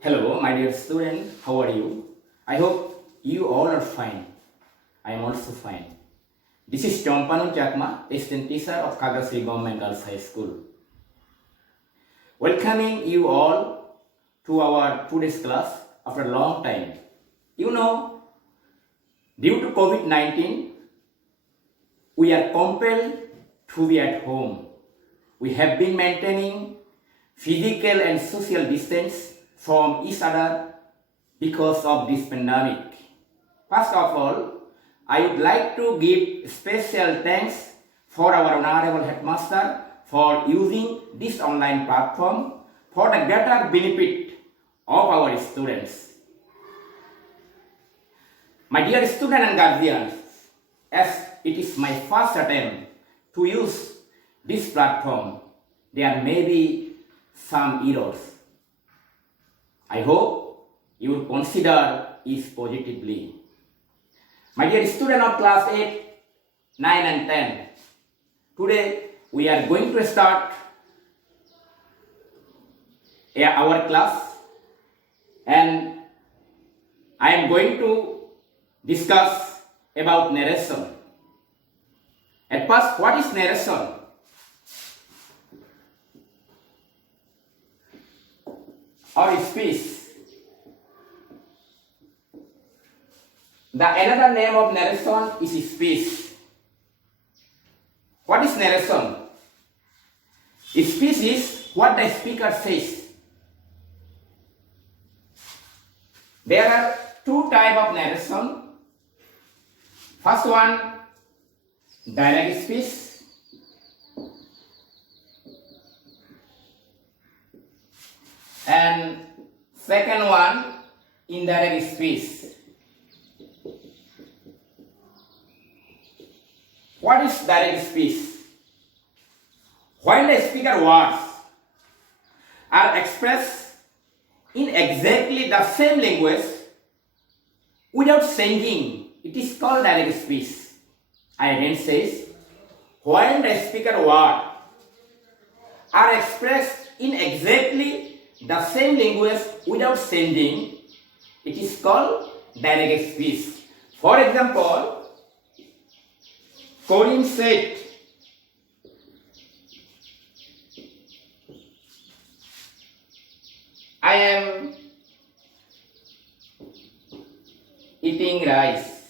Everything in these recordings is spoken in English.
Hello, my dear student. How are you? I hope you all are fine. I am also fine. This is Champanan Chakma, assistant teacher of Khagrachari Government Girls High School. Welcoming you all to our today's class after a long time. You know, due to COVID-19, we are compelled to be at home. We have been maintaining physical and social distance from each other because of this pandemic. First of all, I would like to give special thanks for our honorable headmaster for using this online platform for the greater benefit of our students. My dear students and guardians, as it is my first attempt to use this platform, there may be some errors. I hope you will consider it positively. My dear students of class 8, 9 and 10, today we are going to start our class and I am going to discuss about narration. At first, what is narration? Or speech. The another name of narration is speech. What is narration? Speech is what the speaker says. There are two types of narration. First one, direct speech. And second one, indirect speech. What is direct speech? When the speaker words are expressed in exactly the same language without changing, it is called direct speech. I again says, when the speaker words are expressed in exactly the same language without changing, it is called direct speech. For example, Corinne said, I am eating rice.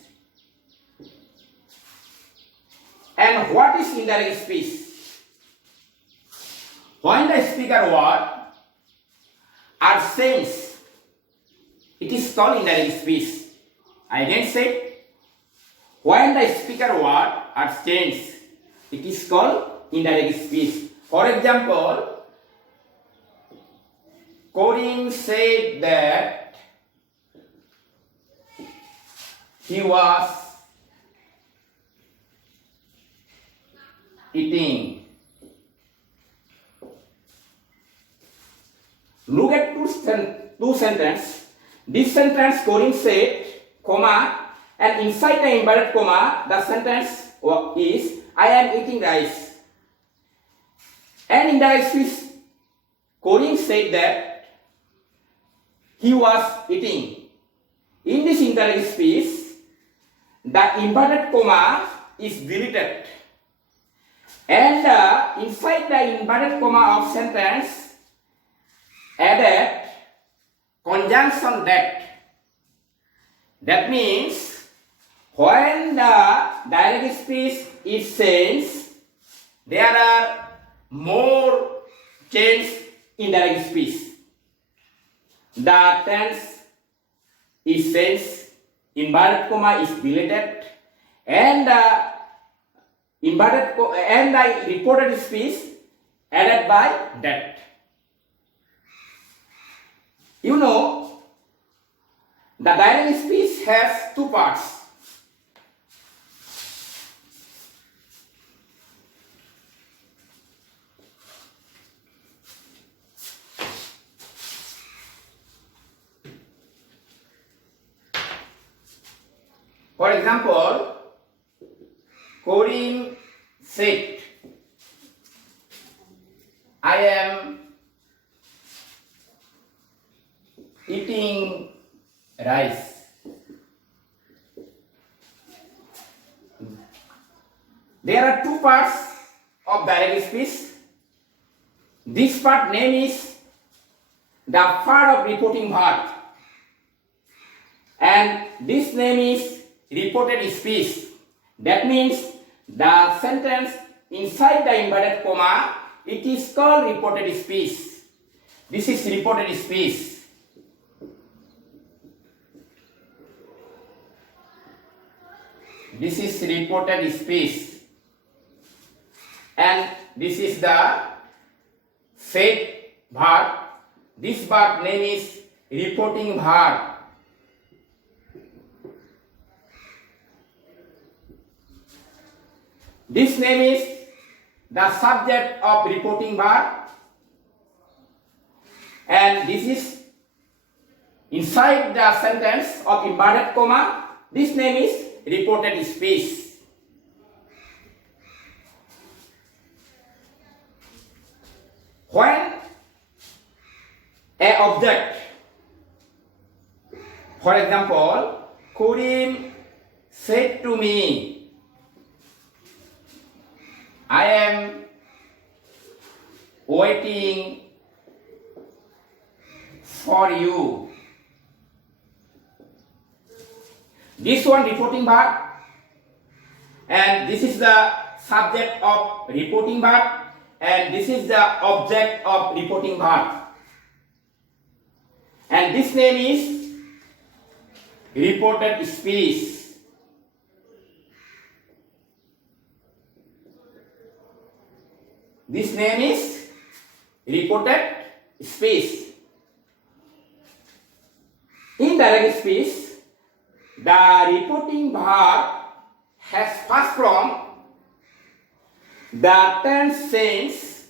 And what is indirect speech? When the speaker words are changed, it is called indirect speech. I again said, when the speaker words are changed, it is called indirect speech. For example, Corinne said that he was eating. Look at two sentences. This sentence Corinne said, comma, and inside the inverted comma, the sentence is, I am eating rice. And indirect speech, Corinne said that he was eating. In this indirect speech, the inverted comma is deleted. And inside the inverted comma of sentence, added conjunction that. That means, when the direct speech is changed, there are more change in direct speech. The tense is changed, inverted comma is deleted, and the reported speech added by that. You know, the direct speech has two parts. For example, Corinne said, I am eating rice. There are two parts of direct speech. This part name is the part of reporting verb, and this name is reported speech. That means the sentence inside the inverted comma, it is called reported speech. This is reported speech. This is reported speech. And this is the said verb. This verb name is reporting verb. This name is the subject of reporting verb, and this is inside the sentence of inverted comma. This name is reported speech. When an object, for example, Karim said to me, I am waiting for you. This one reporting verb, and this is the subject of reporting verb, and this is the object of reporting verb. And this name is reported speech. This name is reported speech. In direct speech, the reporting verb has first form the tense sense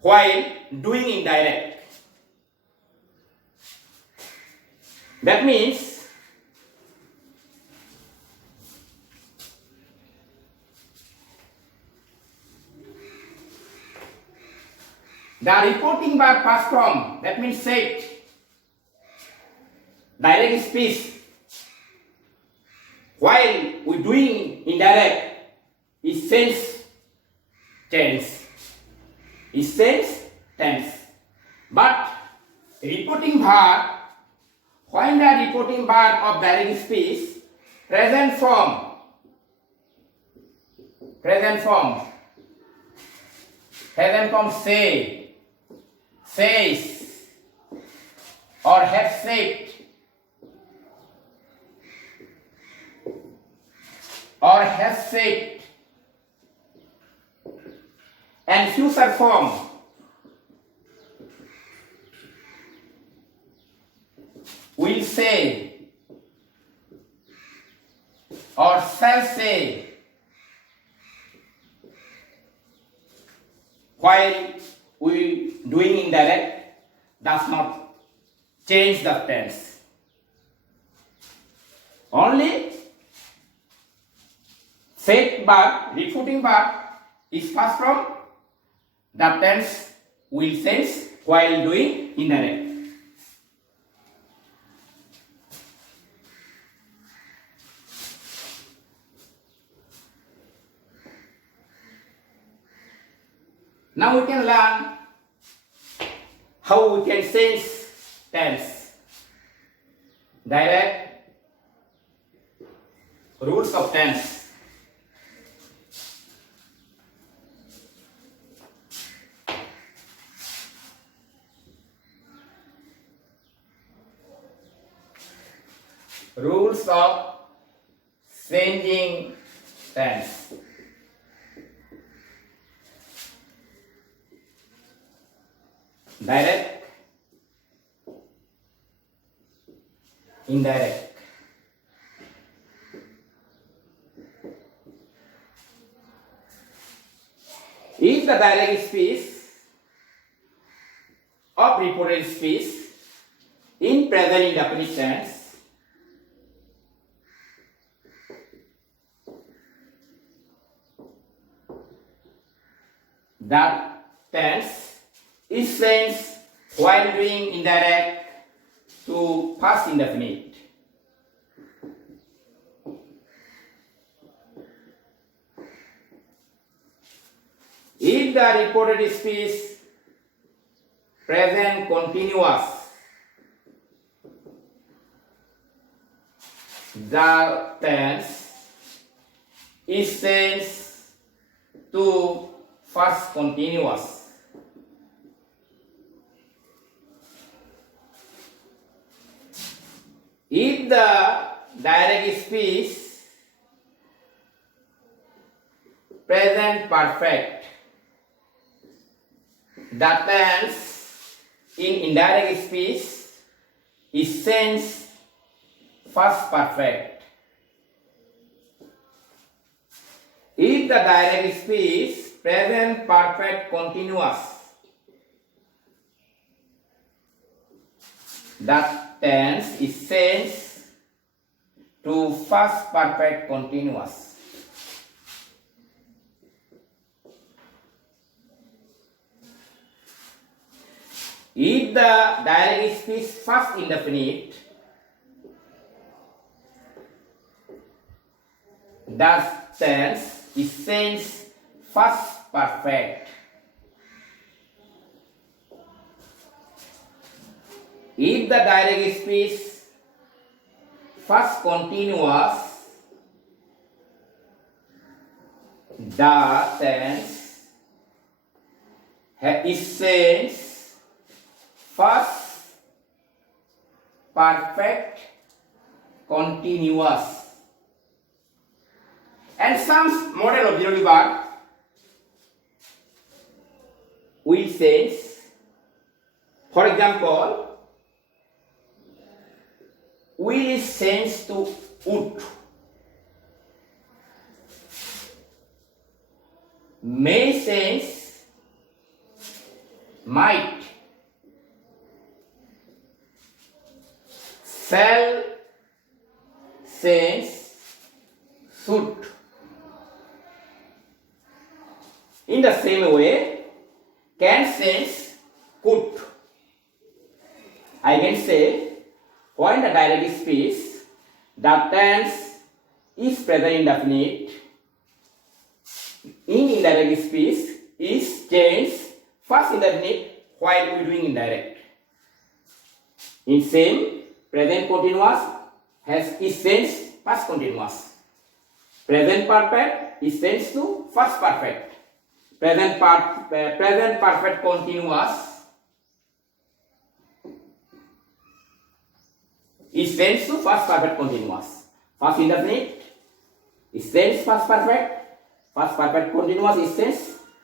while doing indirect. That means the reporting verb first form, that means said, direct speech, while we doing indirect, is sense tense. Is sense tense. But reporting verb, when the reporting verb of direct speech, present form, say, says, or have said, or has said, and future form will say or shall say, while we doing indirect, does not change the tense. Only said verb, reporting verb is first from the tense will sense while doing indirect. Now we can learn how we can sense tense. Direct rules of tense. Rules of changing tense. Direct, indirect. If the direct speech of reported speech in present indefinite tense, that tense is sense while doing indirect to first indefinite. If the reported speech present continuous, the tense is changed to first continuous. If the direct speech present perfect, the tense in indirect speech is changed first perfect. If the direct speech present perfect continuous, the tense is changed to first perfect continuous. If the direct speech first indefinite, the tense is changed first perfect. If the direct speech first continuous, the tense is changed first perfect continuous. And some model auxiliary verb will change. For example, will is changed to would. May change might. Shall change should. In the same way, can change could. I can say, when the direct speech, the tense is present indefinite. In indirect speech is changed first indefinite while we doing indirect. In same, present continuous is changed past continuous. Present perfect is changed to first perfect. Present perfect continuous is changed to first perfect continuous. First indefinite is changed first perfect. First perfect continuous is changed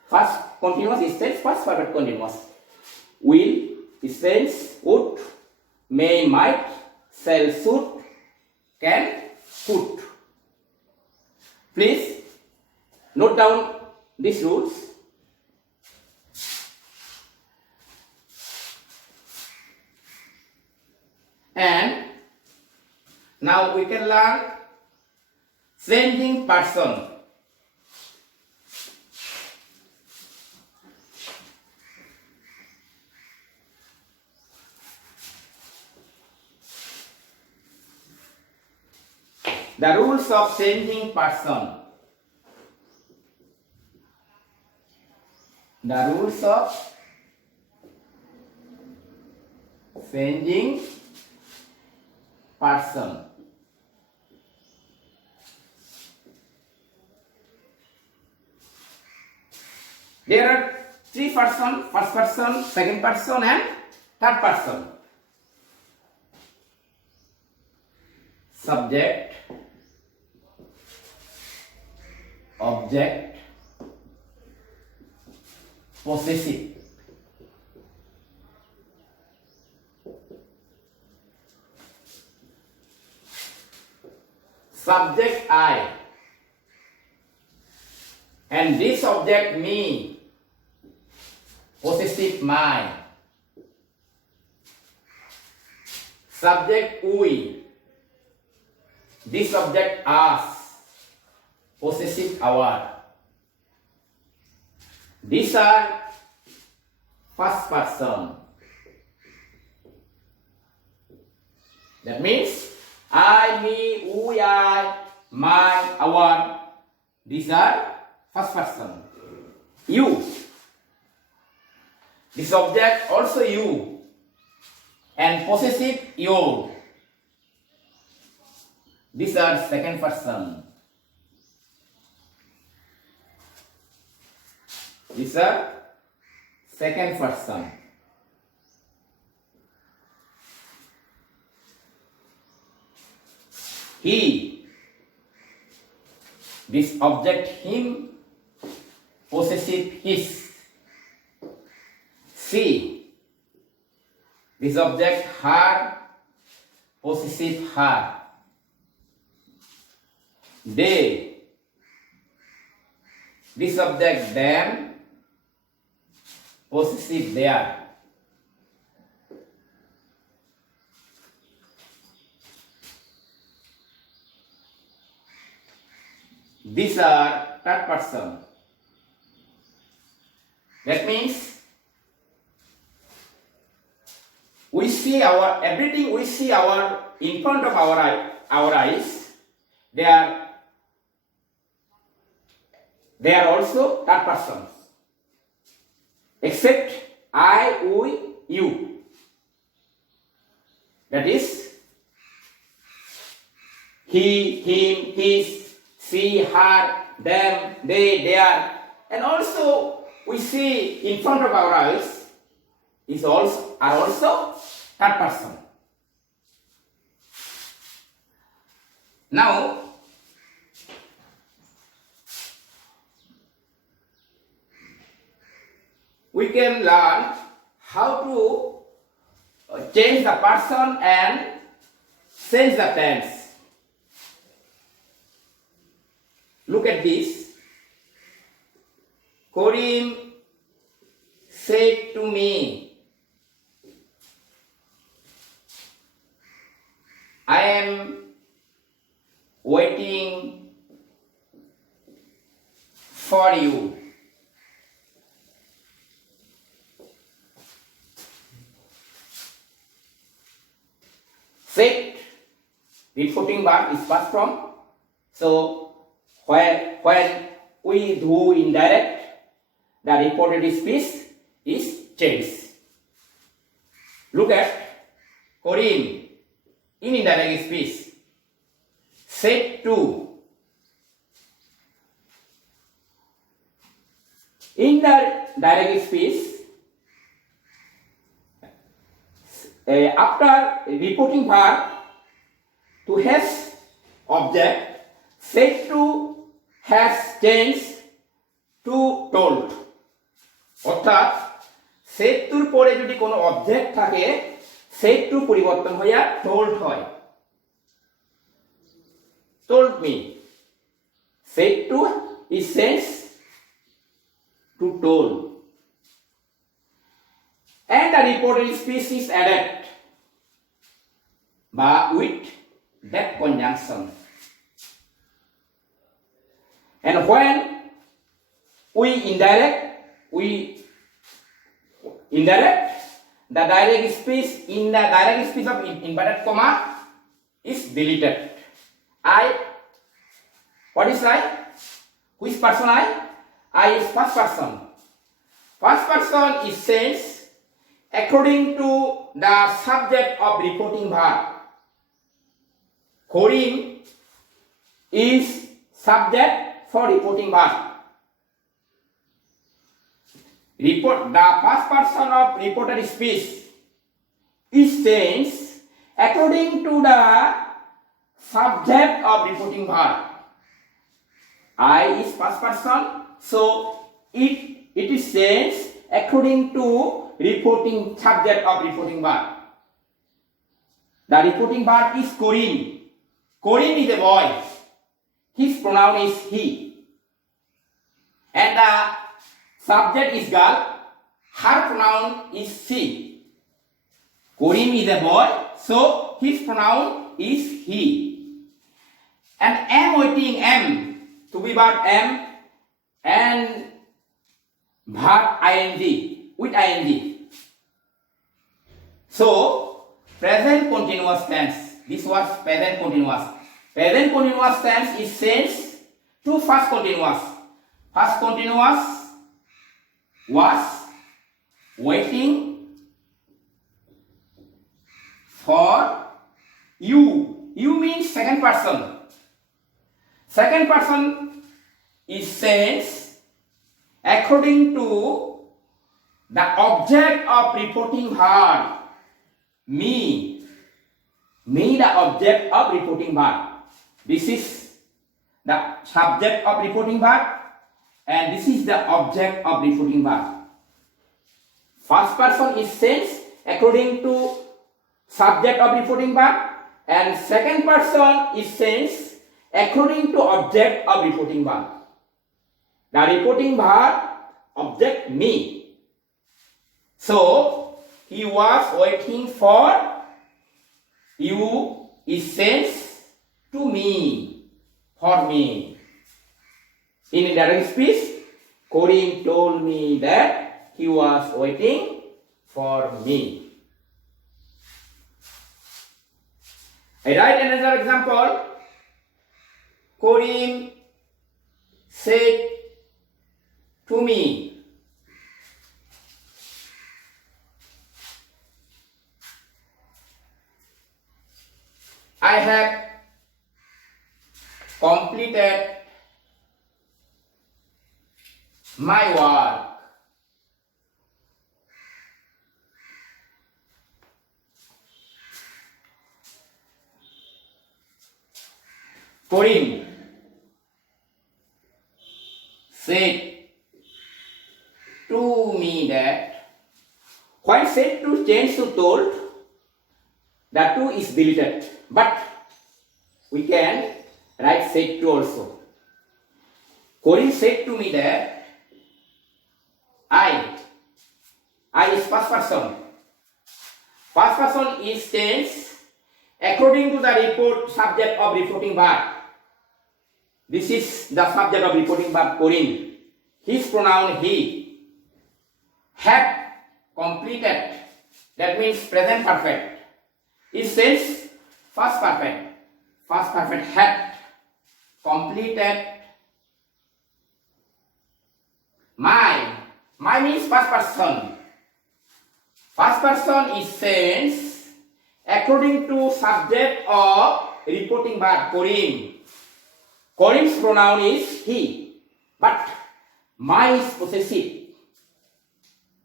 first continuous is changed first perfect continuous. Will is changed would. May, might, shall, should, can, could. Please note down these rules. And now we can learn changing person. The rules of changing person. The rules of changing person. There are three persons: first person, second person, and third person. Subject, object, possessive. Subject I, and this object me. Possessive my. Subject we, this object us. Possessive our. These are first person. That means I, me, we, I, my, our. These are first person. You. This object also you. And possessive your. These are second person. These are second person. He. This object him. Possessive his. She. This object her. Possessive her. They. This object them. Possessive their. These are third person. That means we see our everything we see our in front of our eyes. They are also third persons. Except I, we, you. That is he, him, his, she, her, them, they, their, and also we see in front of our eyes are also third person. Now we can learn how to change the person and change the tense. Look at this. Karim said to me, I am waiting for you. Said, reporting verb is past form. So when we do indirect, the reported speech is changed. Look at Karim in indirect speech. Said to. In the direct speech, after reporting verb to has object, said to has changed to told. অর্থাৎ said টুর পরে যদি কোনো object থাকে said to পরিবর্তন হইয়া told হয়। told me. said to is changed to told. And the reported speech is added but with that conjunction. And when we indirect, the direct speech in the direct speech of inverted comma is deleted. What is I? Which person I? I is first person. First person is changed according to the subject of reporting verb. Karim is subject for reporting verb. The first person of reported speech is changed according to the subject of reporting verb. I is first person, so it is changed according to reporting subject of reporting verb. The reporting verb is Karim. Karim is a boy. His pronoun is he. And the subject is girl. Her pronoun is she. Karim is a boy, so his pronoun is he. And am waiting, am to be verb am and verb ing with ing. So present continuous tense. This was present continuous. Present continuous tense is changed to first continuous. First continuous was waiting for you. You means second person. Second person is changed according to the object of reporting verb. Me the object of reporting verb. This is the subject of reporting verb and this is the object of reporting verb. First person is changed according to subject of reporting verb and second person is changed according to object of reporting verb. The reporting verb object me. So he was waiting for you is changed to me, for me. In indirect speech, Karim told me that he was waiting for me. I write another example. Karim said to me, I have completed my work. Karim said to me that when said to change to told, the to is deleted, but we can write said to also. Karim said to me that I is first person. First person is changed according to the report subject of reporting verb. This is the subject of reporting verb Karim. His pronoun he. Have completed. That means present perfect. It says first perfect. First perfect had completed. My means first person. First person is changed according to subject of reporting verb Karim. Karim's pronoun is he, but my is possessive.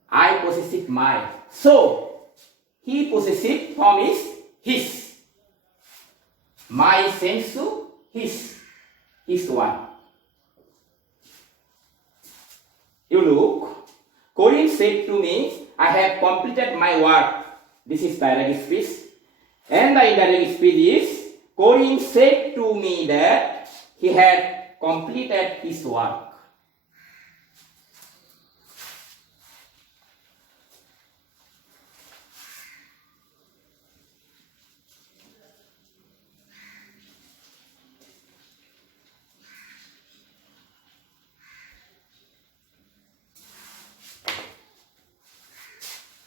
I possessive my. So he possessive form is his. My is changed to his. His one. You look. Karim said to me, I have completed my work. This is direct speech. And the indirect speech is, Karim said to me that he had completed his work.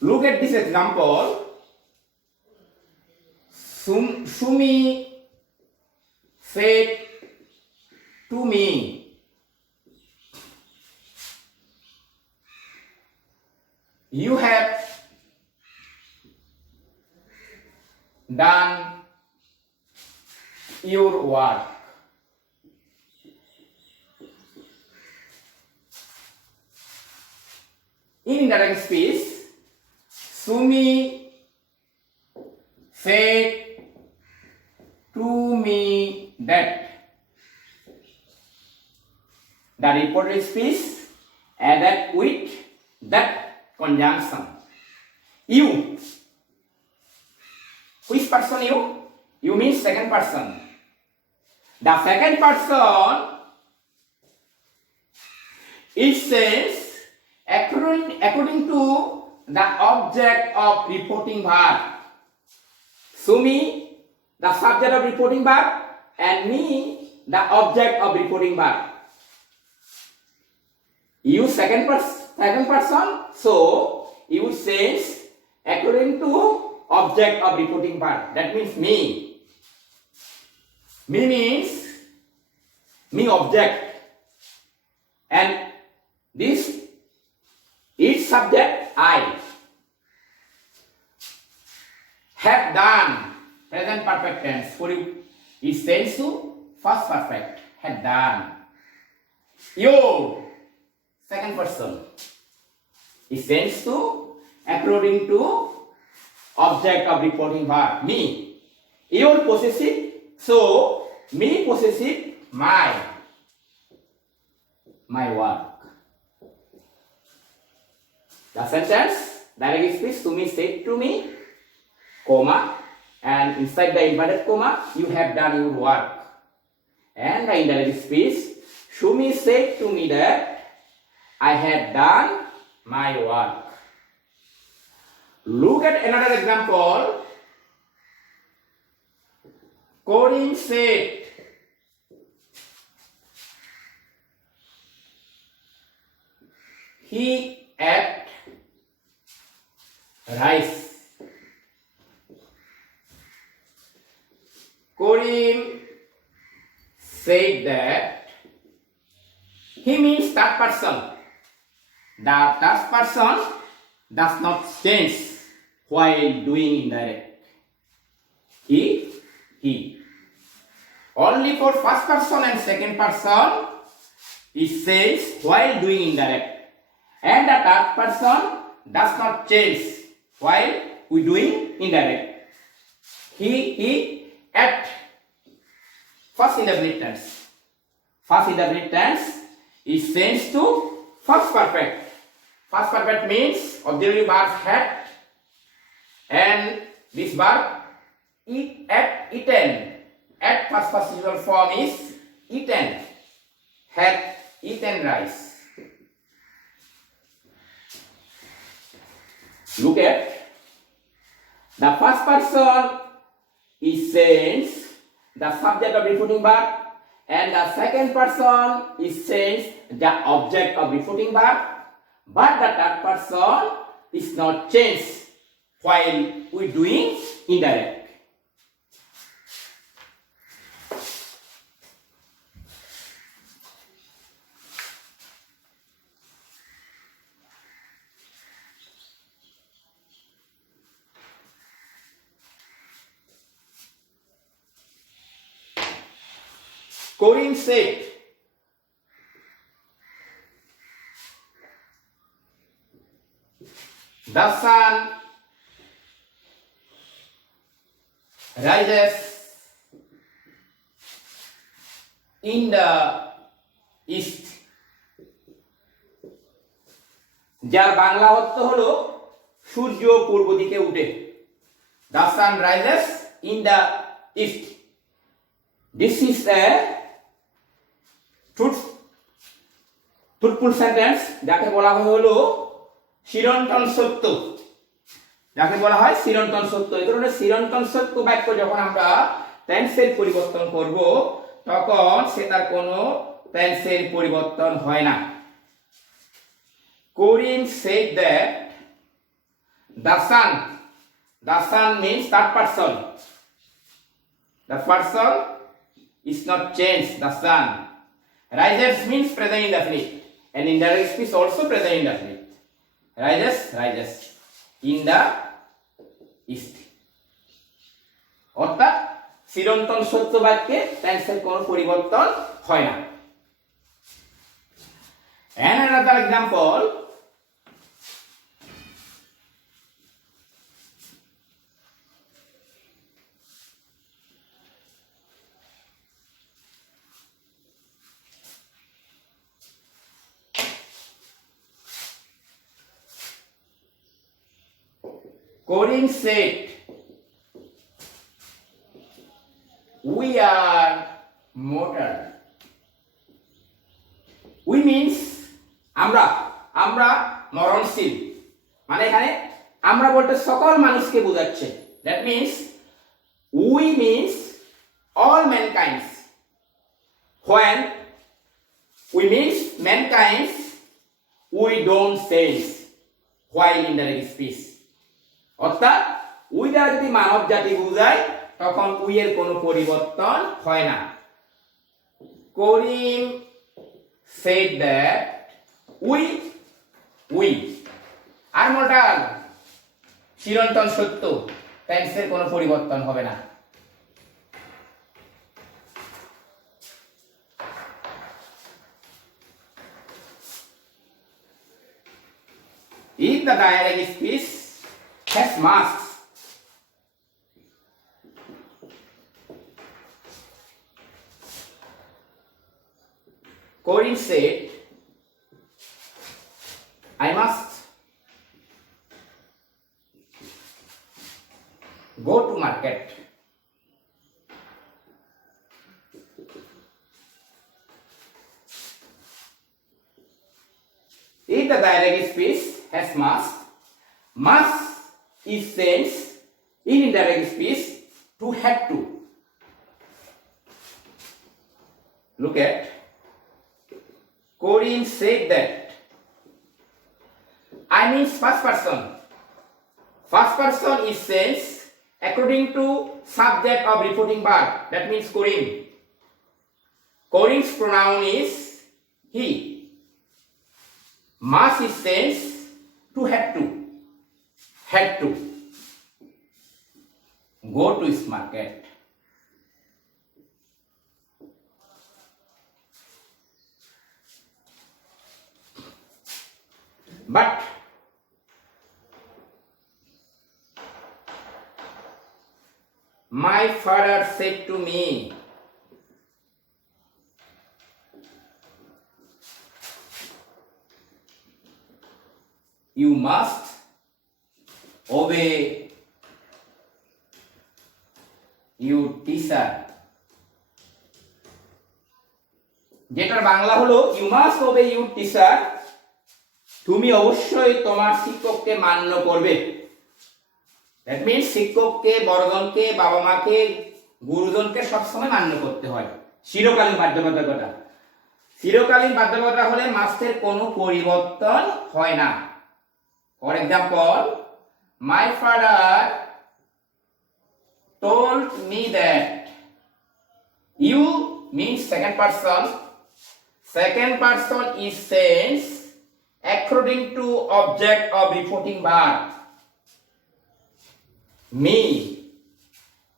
Look at this example. Sumi said to me, you have done your work. In indirect speech, Sumi said to me that. The reported speech added with that conjunction. You. Which person you? You means second person. The second person is says according to the object of reporting verb. Sumi, the subject of reporting verb, and me, the object of reporting verb. You second person, so you says according to object of reporting verb. That means me. Me means me object, and this its subject I. Have done, present perfect tense. For you, it change to first perfect. Had done. You, second person. It change to according to object of reporting verb. Me. Your possessive. So me possessive my work. The sentence, direct speech, to me said to me, comma, and inside the inverted comma, you have done your work. And the indirect speech, Shumi said to me that I have done my work. Look at another example. Corinne said, he ate rice. Corinne said that he means third person. The third person does not change while doing indirect. He. Only for first person and second person it says while doing indirect. And the third person does not change while we doing indirect. He ate. First indefinite tense. First indefinite tense is changed to first perfect. First perfect means auxiliary verb had, and this verb eaten. At past participle form is eaten. Had eaten rice. Look at the first person is changed the subject of refuting verb, and the second person is changed the object of refuting verb, but the third person is not changed while we doing indirect. Corinne said, the sun rises in the east. যার বাংলা অর্থ হলো সূর্য পূর্ব দিকে উঠে। The sun rises in the east. This is a truthful sentence যাকে বলা হয় হলো চিরন্তন সত্য। যাকে বলা হয় চিরন্তন সত্য। এই ধরনের চিরন্তন সত্য বাক্য যখন আমরা টেন্সের পরিবর্তন করব তখন সেটার কোনো টেন্সের পরিবর্তন হয় না। Corinne said that the sun means third person. The person is not changed. The sun rises means present indefinite, and indirect speech also present indefinite. Rises in the east. অর্থাৎ চিরন্তন সত্য বাক্যে টেন্সের কোনো পরিবর্তন হয় না। And another example, Corinne said, we are mortal. We means আমরা মরণশীল। মানে এখানে আমরা বলতে সকল মানুষকে বোঝাচ্ছে। That means we means all mankind. When we means mankind, we don't change while indirect speech. অর্থাৎ উই দ্বারা যদি মানব জাতি বোঝায় তখন উই এর কোনো পরিবর্তন হয় না। করিম said that we are modal চিরন্তন সত্য, টেন্সের কোনো পরিবর্তন হবে না। If the dialect speech has masks, Corinne said, I must go to market. If the dialect speech has must is sense in indirect speech to have to. Look at Corinne said that. I means first person. First person is sense according to subject of reporting verb. That means Corinne. Corinne's pronoun is he. Must is sense to have to. Had to. Go to his market. But my father said to me, you must obey your teacher. যেটার বাংলা হলো you must obey your teacher, তুমি অবশ্যই তোমার শিক্ষককে মান্য করবে। That means শিক্ষককে, বড়জনকে, বাবা মাকে, গুরুজনকে সবসময় মান্য করতে হয়। চিরকালীন বাধ্যবাধকতা। চিরকালীন বাধ্যবাধকতা হলে মাস্টের কোনো পরিবর্তন হয় না। For example, my father told me that. You means second person. Second person is sense according to object of reporting verb. Me,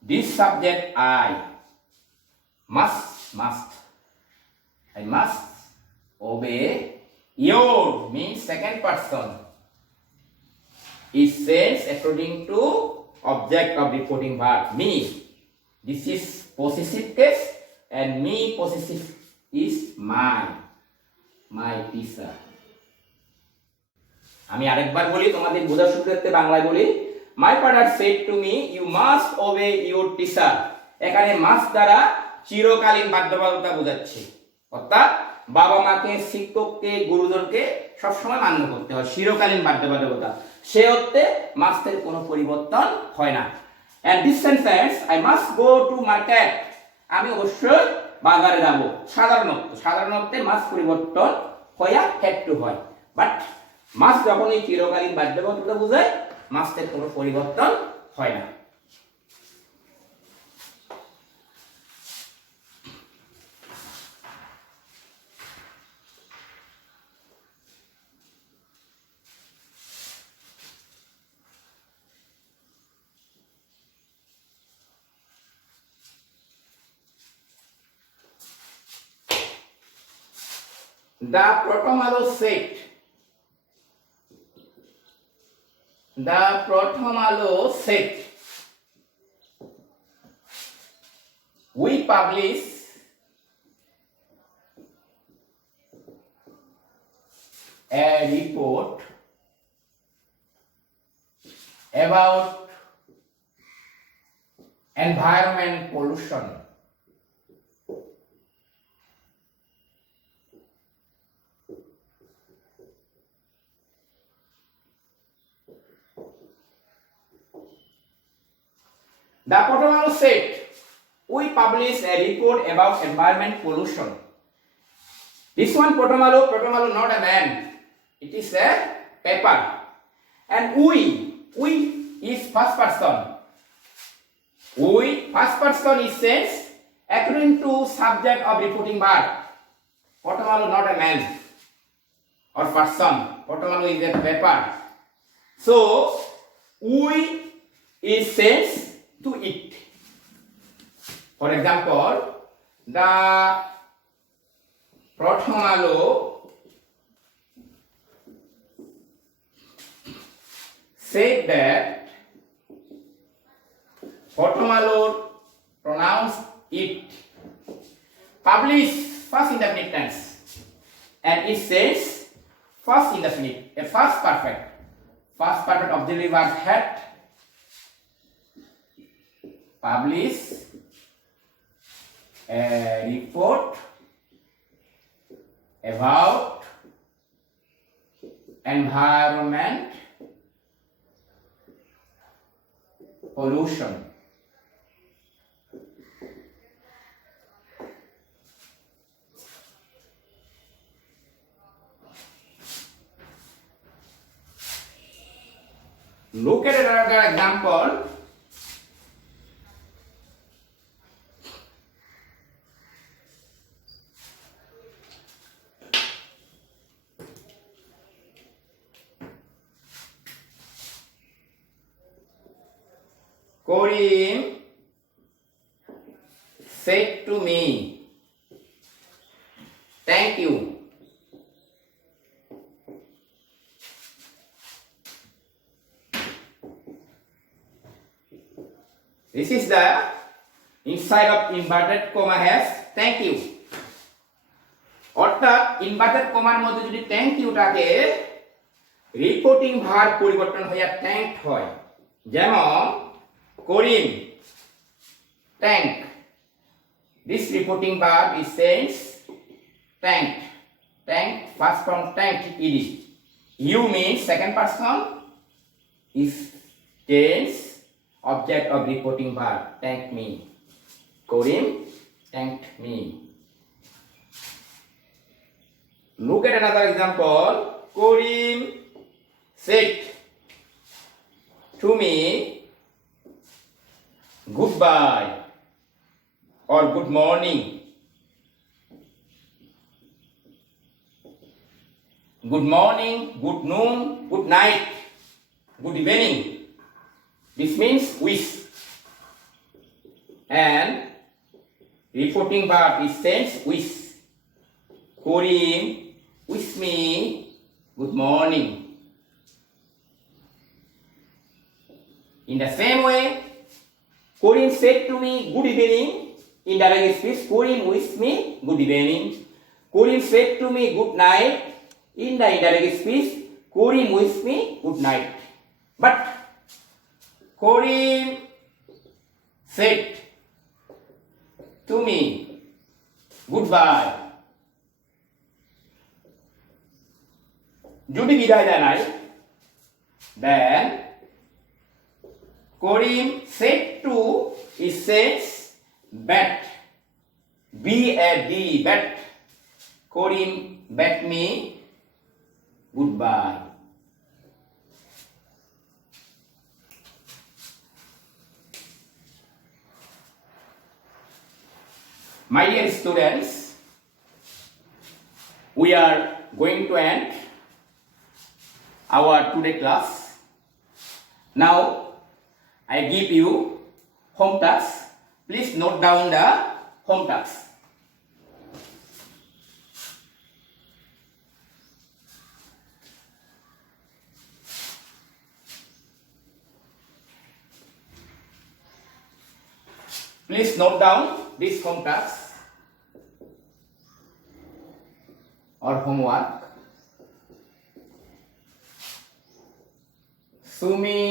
this subject I must. I must obey. Your means second person is sense according to object of reporting verb. Me, this is possessive case, and me possessive is my teacher. আমি আরেকবার বলি, তোমাদের বোঝার সুবিধার্থে বাংলায় বলি। My father said to me, you must obey your teacher. এখানে must দ্বারা চিরকালীন বাধ্যবাধকতা বোঝাচ্ছে, অর্থাৎ বাবা মাকে, শিক্ষককে, গুরুজনকে সবসময় মান্য করতে হয়, চিরকালীন বাধ্যবাধকতা। সে অর্থে মাস্টের কোনো পরিবর্তন হয় না। And this sentence, I must go to market, আমি অবশ্যই বাজারে যাব। সাধারণত মাস্ট পরিবর্তন হইয়া হ্যাড টু হয়, বাট মাস্ট যখন এই চিরকালীন বাধ্যবাধকতা বোঝায়, মাস্টের কোনো পরিবর্তন হয় না। The prothom alo said, we publish a report about environment pollution. The Potomalo said, we publish a report about environment pollution. This one Potomalo not a man, it is a paper. And we is first person. We first person is sense according to subject of reporting verb. Potomalu not a man or person. Potomalu is a paper. So we is sense to it. For example, the Potomalu said that Potomalu pronounced it. Publish first indefinite tense, and it says first indefinite, a first perfect auxiliary verb had. Publish a report about environment pollution. Look at another example. Corinne said to me, "Thank you." This is the inside of inverted comma has thank you. অর্থাৎ inverted কমার মধ্যে যদি thank ইউটাকে reporting verb পরিবর্তন হইয়া thanked হয়, যেমন করিম thank. This reporting verb is sense thanked. Thank first form thanked ed. You means second person is tense object of reporting verb. Thank me. Korim thanked me. Look at another example. Korim said to me, "Goodbye" or "good morning." Good morning, good noon, good night, good evening. This means wish. And reporting verb is sense wish. Korim wish me good morning. In the same way, Korim said to me good evening. In direct speech, Korim wish me good evening. Korim said to me good night. In the indirect speech, Korim wish me good night. But Korim said to me goodbye. যদি বিদায় জানাই, then Korim said to is says bet, B-A-D, bet. Korim bet me goodbye. My dear students, we are going to end our today class. Now I give you home task. Please note down the home task. Please note down this home task or homework. Sumi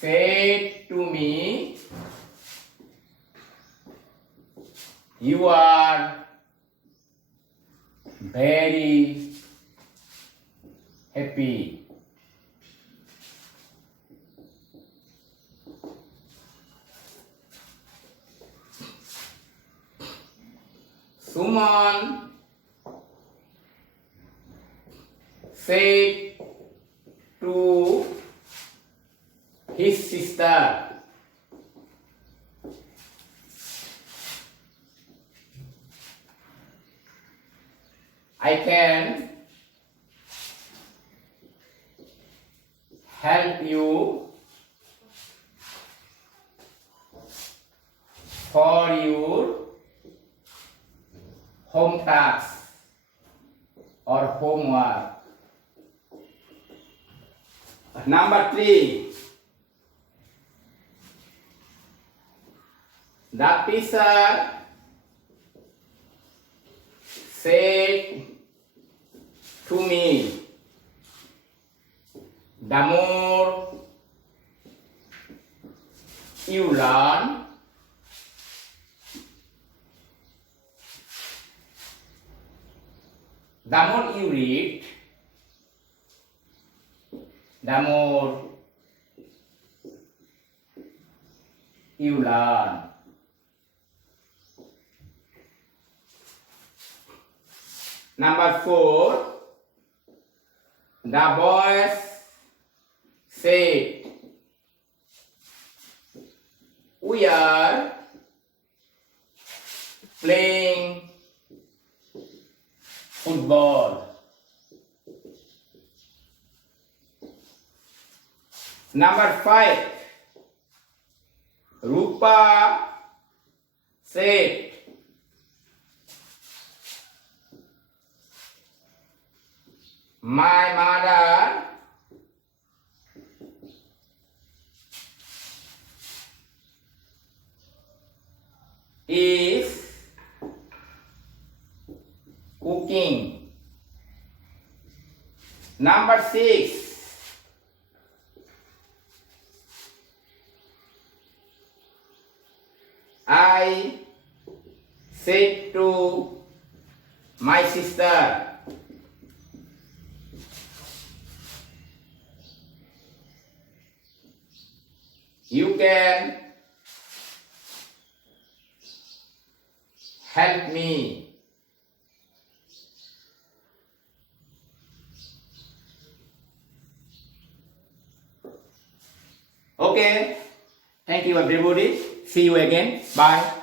said to me, "You are very happy." Suman said to his sister, I can help you for your home task or homework. Number 3. The teacher said to me, the more you learn, the more you read, the more you learn. Number 4. The boys said, we are playing football. Number 5. Rupa said, my mother is cooking. Number 6. I said to my sister, you can help me. Okay, thank you everybody. See you again. Bye.